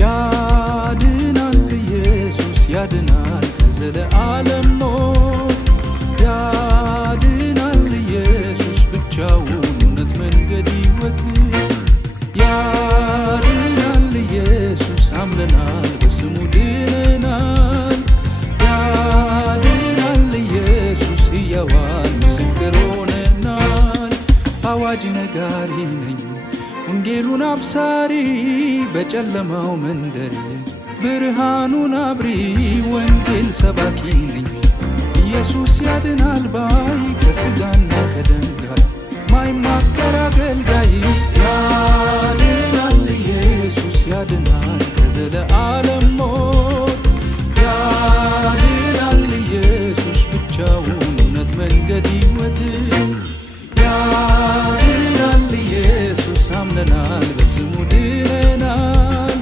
ያድናል ኢየሱስ ያድናል ከዘለዓለም ሞት ያድናል ኢየሱስ ብቻውን እውነት መንገድ ሕይወት ያድናል ኢየሱስ አምነናል በስሙ ድነናል ያድናል ኢየሱስ ሕያዋን ምስክር ሆነናል አዋጅ ነጋሪ ነኝ ወንጌሉን አብሳሪ በጨለማው መንደር ብርሃኑን አብሪ ወንጌል ሰባኪ ነኝ ኢየሱስ ያድናል ባይ ከሥጋና ከደም ጋር ማይማከር አገልጋይ ያድናል ኢየሱስ ያድናል ከዘለዓለም ሞት ያድናል ኢየሱስ ብቻውን እውነት መንገድ ሕይወት ያድናል ኢየሱስ አምነናል በስሙ ድነናል